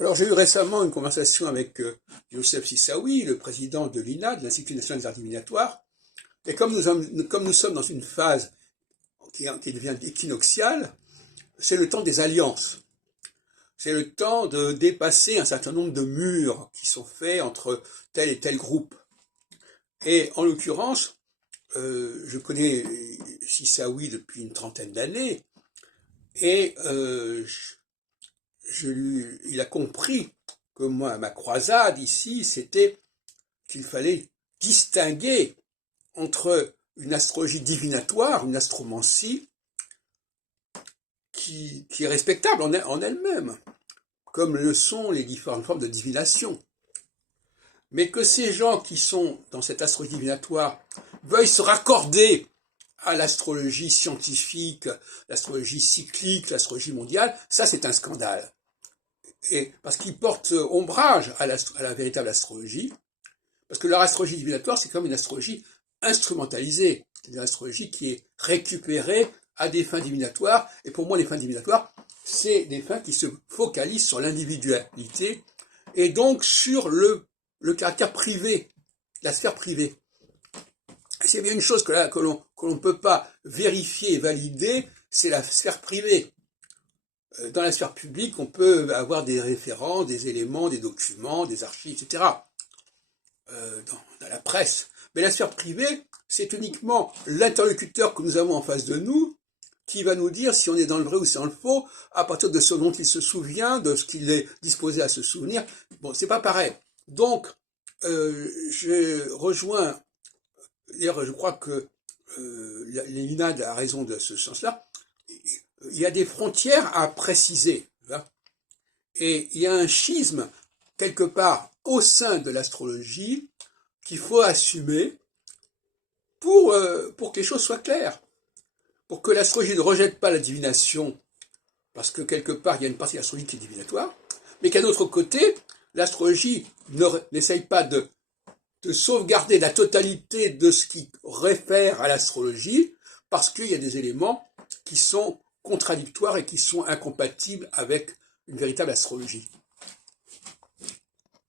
Alors, j'ai eu récemment une conversation avec Youssef Sissaoui, le président de l'INA, de l'Institut national des arts divinatoires. Et comme nous sommes dans une phase qui devient équinoxiale, c'est le temps des alliances. C'est le temps de dépasser un certain nombre de murs qui sont faits entre tel et tel groupe. Et en l'occurrence, je connais Sissaoui depuis une trentaine d'années, et il a compris que moi, ma croisade ici, c'était qu'il fallait distinguer entre une astrologie divinatoire, une astromancie, qui est respectable en elle-même, comme le sont les différentes formes de divination. Mais que ces gens qui sont dans cette astrologie divinatoire veuillent se raccorder à l'astrologie scientifique, l'astrologie cyclique, l'astrologie mondiale, ça c'est un scandale. Et parce qu'ils portent ombrage à la véritable astrologie, parce que leur astrologie divinatoire, c'est comme une astrologie instrumentalisée, c'est une astrologie qui est récupérée à des fins divinatoires, et pour moi les fins divinatoires, c'est des fins qui se focalisent sur l'individualité, et donc sur le caractère privé, la sphère privée. C'est bien une chose que l'on ne peut pas vérifier et valider, c'est la sphère privée. Dans la sphère publique, on peut avoir des référents, des éléments, des documents, des archives, etc. Dans la presse. Mais la sphère privée, c'est uniquement l'interlocuteur que nous avons en face de nous qui va nous dire si on est dans le vrai ou si on est dans le faux, à partir de ce dont il se souvient, de ce qu'il est disposé à se souvenir. Bon, c'est pas pareil. Donc, je rejoins, d'ailleurs, je crois que l'INAD a raison de ce sens-là, il y a des frontières à préciser. Hein, et il y a un schisme, quelque part, au sein de l'astrologie, qu'il faut assumer pour que les choses soient claires. Pour que l'astrologie ne rejette pas la divination, parce que quelque part, il y a une partie de l'astrologie qui est divinatoire, mais qu'à d'autre côté, l'astrologie n'essaye pas de sauvegarder la totalité de ce qui réfère à l'astrologie, parce qu'il y a des éléments qui sont contradictoires et qui sont incompatibles avec une véritable astrologie.